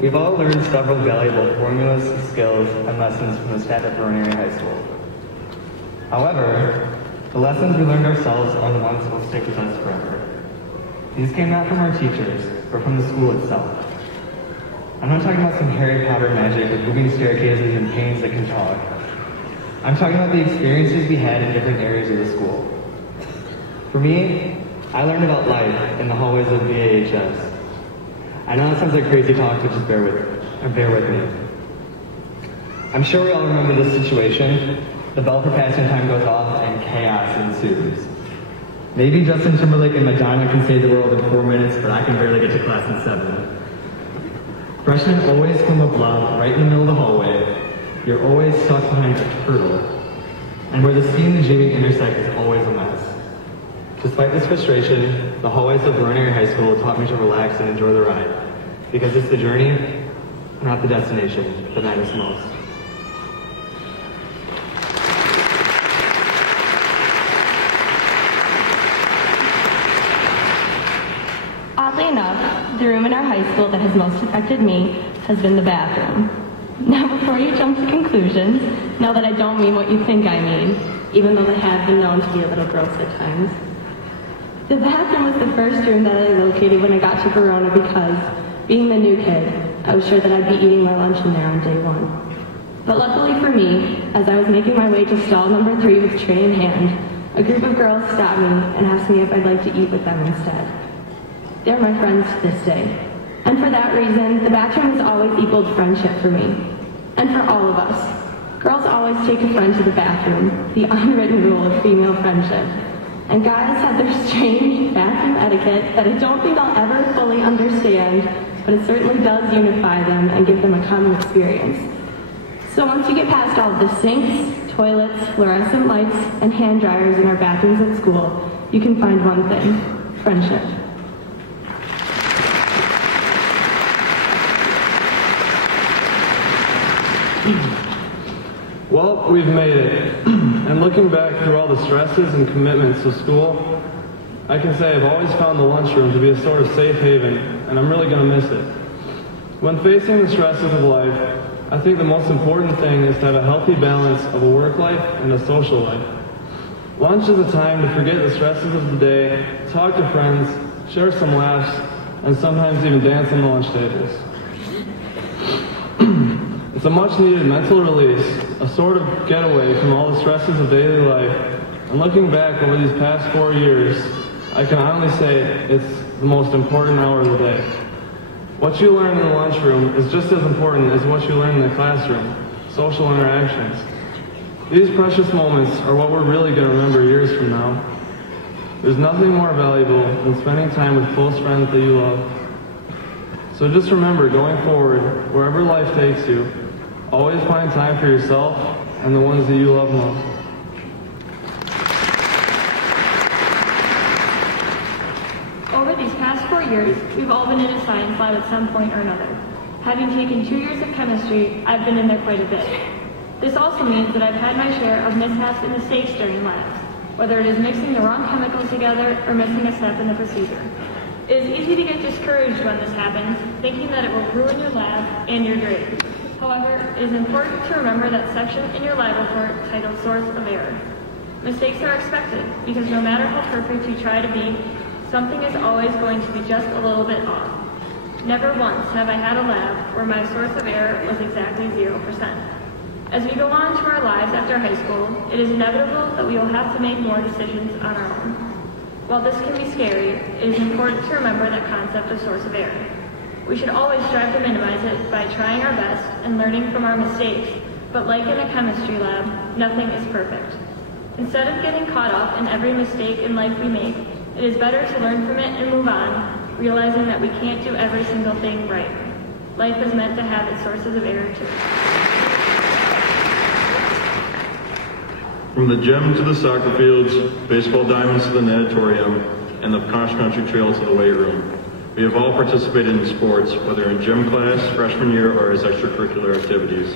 We've all learned several valuable formulas, skills, and lessons from the staff at Vernon High School. However, the lessons we learned ourselves are the ones that will stick with us forever. These came not from our teachers, but from the school itself. I'm not talking about some Harry Potter magic with moving staircases and paintings that can talk. I'm talking about the experiences we had in different areas of the school. For me, I learned about life in the hallways of VAHS. I know that sounds like crazy talk, but just bear with me. I'm sure we all remember this situation. The bell for passing time goes off and chaos ensues. Maybe Justin Timberlake and Madonna can save the world in 4 minutes, but I can barely get to class in 7. Freshmen always come up loud right in the middle of the hallway. You're always stuck behind a turtle. And where the skiing and gymming intersect is always a mess. Despite this frustration, the hallways of Vernon High School taught me to relax and enjoy the ride, because it's the journey, not the destination, that matters most. Oddly enough, the room in our high school that has most affected me has been the bathroom. Now, before you jump to conclusions, know that I don't mean what you think I mean, even though they have been known to be a little gross at times. The bathroom was the first room that I located when I got to Verona because, being the new kid, I was sure that I'd be eating my lunch in there on day 1. But luckily for me, as I was making my way to stall number 3 with tray in hand, a group of girls stopped me and asked me if I'd like to eat with them instead. They're my friends to this day. And for that reason, the bathroom has always equaled friendship for me. And for all of us. Girls always take a friend to the bathroom, the unwritten rule of female friendship. And guys have their strange bathroom etiquette that I don't think I'll ever fully understand, but it certainly does unify them and give them a common experience. So once you get past all of the sinks, toilets, fluorescent lights, and hand dryers in our bathrooms at school, you can find one thing: friendship. Well, we've made it. And looking back through all the stresses and commitments of school, I can say I've always found the lunchroom to be a sort of safe haven, and I'm really going to miss it. When facing the stresses of life, I think the most important thing is to have a healthy balance of a work life and a social life. Lunch is a time to forget the stresses of the day, talk to friends, share some laughs, and sometimes even dance on the lunch tables. It's a much-needed mental release, a sort of getaway from all the stresses of daily life. And looking back over these past 4 years, I can honestly say it's the most important hour of the day. What you learn in the lunchroom is just as important as what you learn in the classroom, social interactions. These precious moments are what we're really going to remember years from now. There's nothing more valuable than spending time with close friends that you love. So just remember, going forward, wherever life takes you, always find time for yourself and the ones that you love most. Over these past 4 years, we've all been in a science lab at some point or another. Having taken 2 years of chemistry, I've been in there quite a bit. This also means that I've had my share of mishaps and mistakes during labs, whether it is mixing the wrong chemicals together or missing a step in the procedure. It is easy to get discouraged when this happens, thinking that it will ruin your lab and your grade. However, it is important to remember that section in your lab report titled Source of Error. Mistakes are expected because no matter how perfect you try to be, something is always going to be just a little bit off. Never once have I had a lab where my source of error was exactly 0%. As we go on to our lives after high school, it is inevitable that we will have to make more decisions on our own. While this can be scary, it is important to remember that concept of source of error. We should always strive to minimize it by trying our best and learning from our mistakes, but like in a chemistry lab, nothing is perfect. Instead of getting caught up in every mistake in life we make, it is better to learn from it and move on, realizing that we can't do every single thing right. Life is meant to have its sources of error too. From the gym to the soccer fields, baseball diamonds to the natatorium, and the cross-country trail to the weight room, we have all participated in sports, whether in gym class, freshman year, or as extracurricular activities.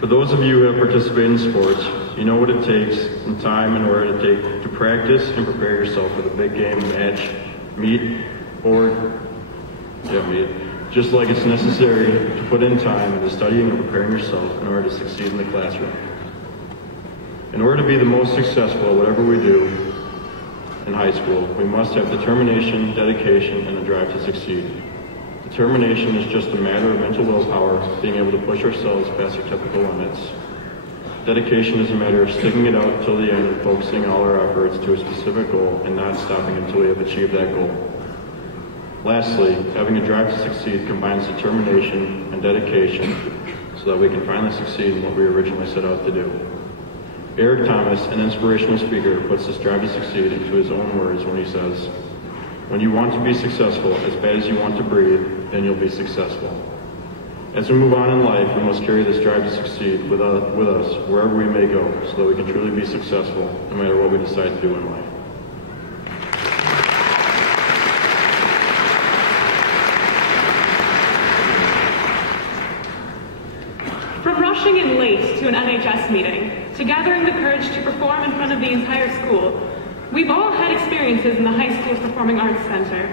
For those of you who have participated in sports, you know what it takes and time in order to practice and prepare yourself for the big game, match, meet, or just like it's necessary to put in time into studying and preparing yourself in order to succeed in the classroom. In order to be the most successful at whatever we do in high school, we must have determination, dedication, and a drive to succeed. Determination is just a matter of mental willpower, being able to push ourselves past our typical limits. Dedication is a matter of sticking it out till the end and focusing all our efforts to a specific goal and not stopping until we have achieved that goal. Lastly, having a drive to succeed combines determination and dedication so that we can finally succeed in what we originally set out to do. Eric Thomas, an inspirational speaker, puts this drive to succeed into his own words when he says, "When you want to be successful as bad as you want to breathe, then you'll be successful." As we move on in life, we must carry this drive to succeed with us wherever we may go so that we can truly be successful no matter what we decide to do in life. From rushing in late to an NHS meeting, to gathering the courage to perform in front of the entire school, we've all had experiences in the high school's Performing Arts Center.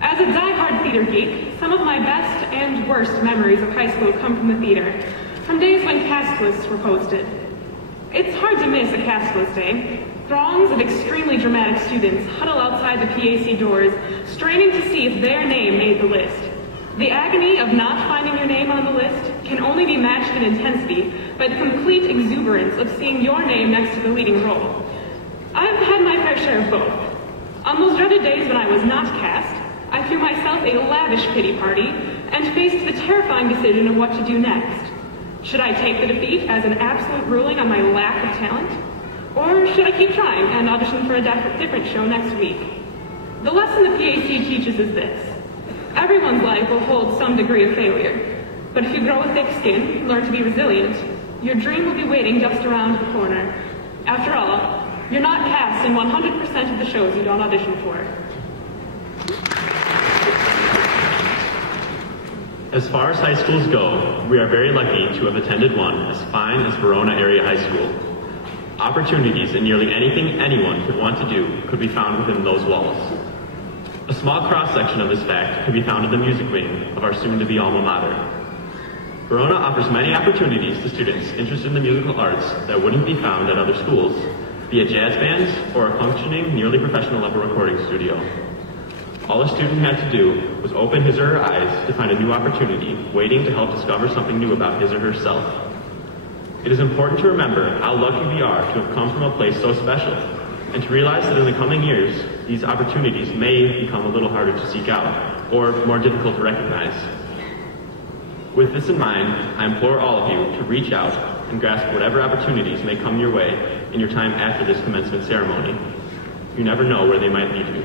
As a die-hard theater geek, some of my best and worst memories of high school come from the theater, from days when cast lists were posted. It's hard to miss a cast list day. Throngs of extremely dramatic students huddle outside the PAC doors, straining to see if their name made the list. The agony of not finding your name on the list can only be matched in intensity by the complete exuberance of seeing your name next to the leading role. I've had my fair share of both. On those dreaded days when I was not cast, I threw myself a lavish pity party and faced the terrifying decision of what to do next. Should I take the defeat as an absolute ruling on my lack of talent? Or should I keep trying and audition for a different show next week? The lesson the PAC teaches is this: everyone's life will hold some degree of failure, but if you grow a thick skin, learn to be resilient, your dream will be waiting just around the corner. After all, you're not cast in 100% of the shows you don't audition for. As far as high schools go, we are very lucky to have attended one as fine as Verona Area High School. Opportunities in nearly anything anyone could want to do could be found within those walls. A small cross-section of this fact can be found in the music wing of our soon-to-be alma mater. Verona offers many opportunities to students interested in the musical arts that wouldn't be found at other schools, be it jazz bands or a functioning, nearly professional level recording studio. All a student had to do was open his or her eyes to find a new opportunity, waiting to help discover something new about his or herself. It is important to remember how lucky we are to have come from a place so special, and to realize that in the coming years, these opportunities may become a little harder to seek out, or more difficult to recognize. With this in mind, I implore all of you to reach out and grasp whatever opportunities may come your way in your time after this commencement ceremony. You never know where they might lead you.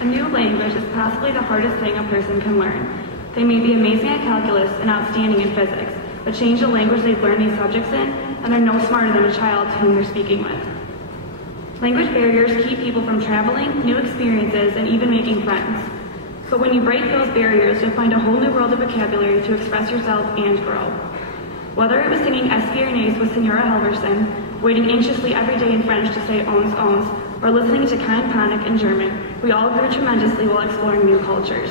A new language is possibly the hardest thing a person can learn. They may be amazing at calculus and outstanding in physics, but change the language they've learned these subjects in, and they're no smarter than a child to whom they're speaking with. Language barriers keep people from traveling, new experiences, and even making friends. But when you break those barriers, you'll find a whole new world of vocabulary to express yourself and grow. Whether it was singing Espionage with Senora Helverson, waiting anxiously every day in French to say ons, or listening to Kein Panik in German, we all grew tremendously while exploring new cultures.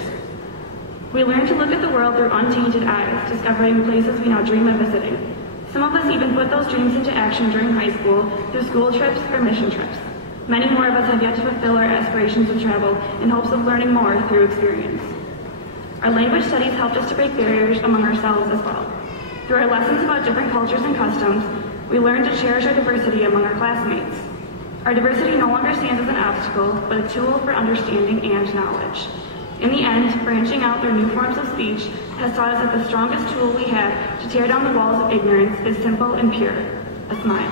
We learned to look at the world through untainted eyes, discovering places we now dream of visiting. Some of us even put those dreams into action during high school through school trips or mission trips. Many more of us have yet to fulfill our aspirations of travel in hopes of learning more through experience. Our language studies helped us to break barriers among ourselves as well. Through our lessons about different cultures and customs, we learned to cherish our diversity among our classmates. Our diversity no longer stands as an obstacle, but a tool for understanding and knowledge. In the end, branching out through new forms of speech has taught us that the strongest tool we have to tear down the walls of ignorance is simple and pure: a smile.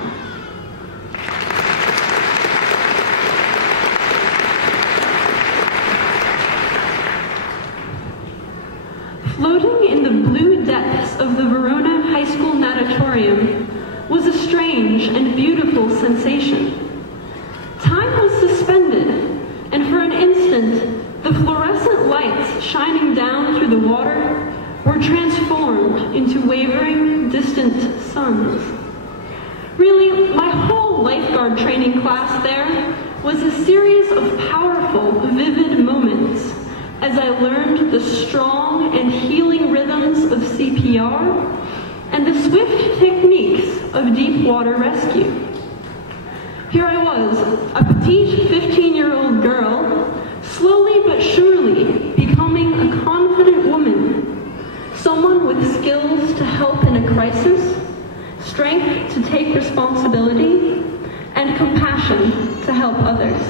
Floating in the blue depths of the Verona High School natatorium was a strange and beautiful sensation. Time was suspended, and for an instant, the fluorescent lights shining down through the water were transformed into wavering, distant suns. Really, my whole lifeguard training class there was a series of powerful, vivid moments as I learned the strong and healing rhythms of CPR and the swift techniques of deep water rescue. Here I was, a petite 15-year-old girl, slowly but surely becoming a confident woman, someone with skills to help in a crisis, strength to take responsibility, and compassion to help others.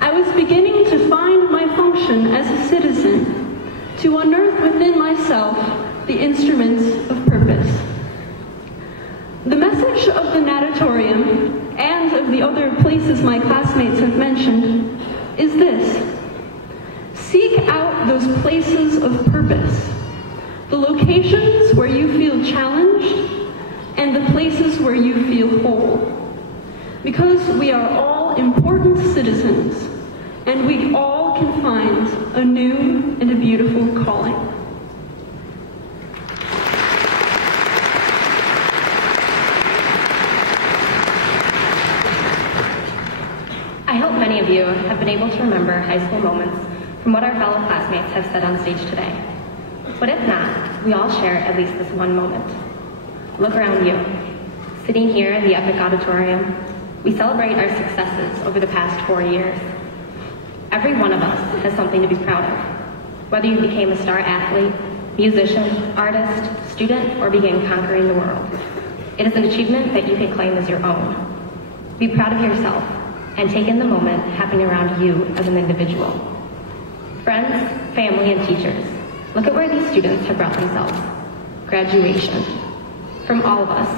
I was beginning to find my function as a citizen, to unearth within myself the instruments of purpose. The message of the natatorium, and of the other places my classmates have mentioned, is this: seek out those places of purpose, the locations where you feel challenged, and the places where you feel whole. Because we are all important citizens, and we all can find a new and a beautiful calling. I hope many of you have been able to remember high school moments from what our fellow classmates have said on stage today. But if not, we all share at least this one moment. Look around you. Sitting here in the Epic Auditorium, we celebrate our successes over the past 4 years. Every one of us has something to be proud of. Whether you became a star athlete, musician, artist, student, or began conquering the world, it is an achievement that you can claim as your own. Be proud of yourself and take in the moment happening around you as an individual. Friends, family, and teachers, look at where these students have brought themselves. Graduation. From all of us,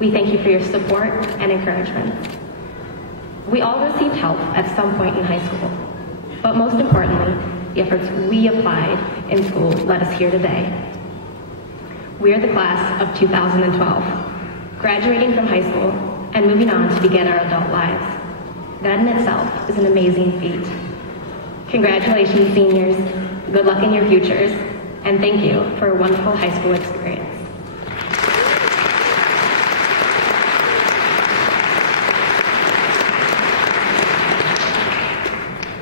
we thank you for your support and encouragement. We all received help at some point in high school, but most importantly, the efforts we applied in school led us here today. We are the class of 2012, graduating from high school and moving on to begin our adult lives. That in itself is an amazing feat. Congratulations, seniors. Good luck in your futures, and thank you for a wonderful high school experience.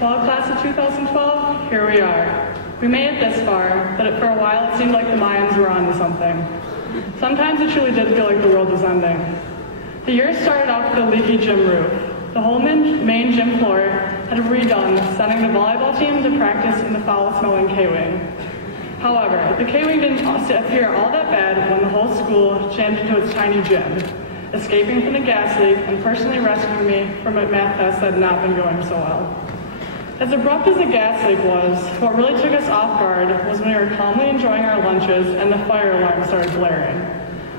Well, class of 2012, here we are. We made it this far, but for a while it seemed like the Mayans were onto something. Sometimes it truly did feel like the world was ending. The year started off with a leaky gym roof. The whole main gym floor had redone, sending the volleyball team to practice in the foul-smelling K-Wing. However, the K-Wing didn't appear all that bad when the whole school jammed into its tiny gym, escaping from the gas leak and personally rescuing me from a math test that had not been going so well. As abrupt as the gas leak was, what really took us off guard was when we were calmly enjoying our lunches and the fire alarm started blaring.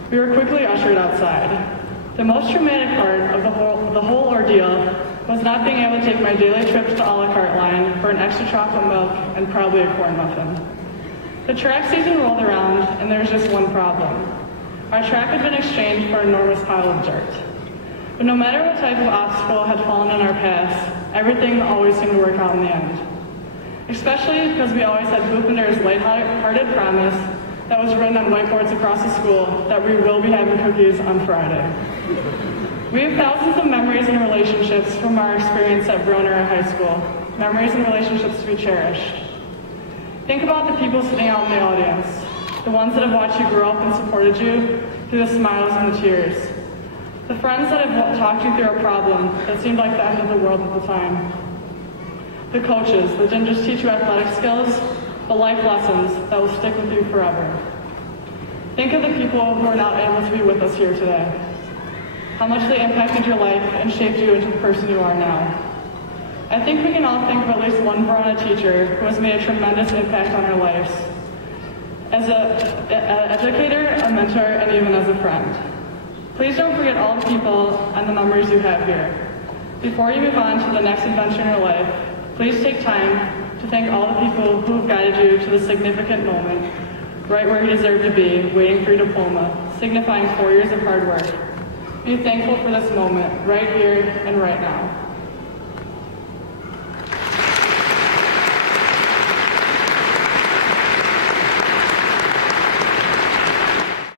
We were quickly ushered outside. The most traumatic part of the whole ordeal was not being able to take my daily trips to a la carte line for an extra chocolate milk and probably a corn muffin. The track season rolled around and there was just one problem. Our track had been exchanged for an enormous pile of dirt. But no matter what type of obstacle had fallen in our paths, everything always seemed to work out in the end. Especially because we always had Bupender's lighthearted promise that was written on whiteboards across the school that we will be having cookies on Friday. We have thousands of memories and relationships from our experience at Verona High School, memories and relationships to be cherished. Think about the people sitting out in the audience, the ones that have watched you grow up and supported you through the smiles and the tears. The friends that have talked you through a problem that seemed like the end of the world at the time. The coaches that didn't just teach you athletic skills, but life lessons that will stick with you forever. Think of the people who are not able to be with us here today. How much they impacted your life and shaped you into the person you are now. I think we can all think of at least one Verona teacher who has made a tremendous impact on our lives. As an educator, a mentor, and even as a friend. Please don't forget all the people and the memories you have here. Before you move on to the next adventure in your life, please take time to thank all the people who have guided you to the significant moment, right where you deserve to be, waiting for your diploma, signifying 4 years of hard work. Be thankful for this moment, right here and right now.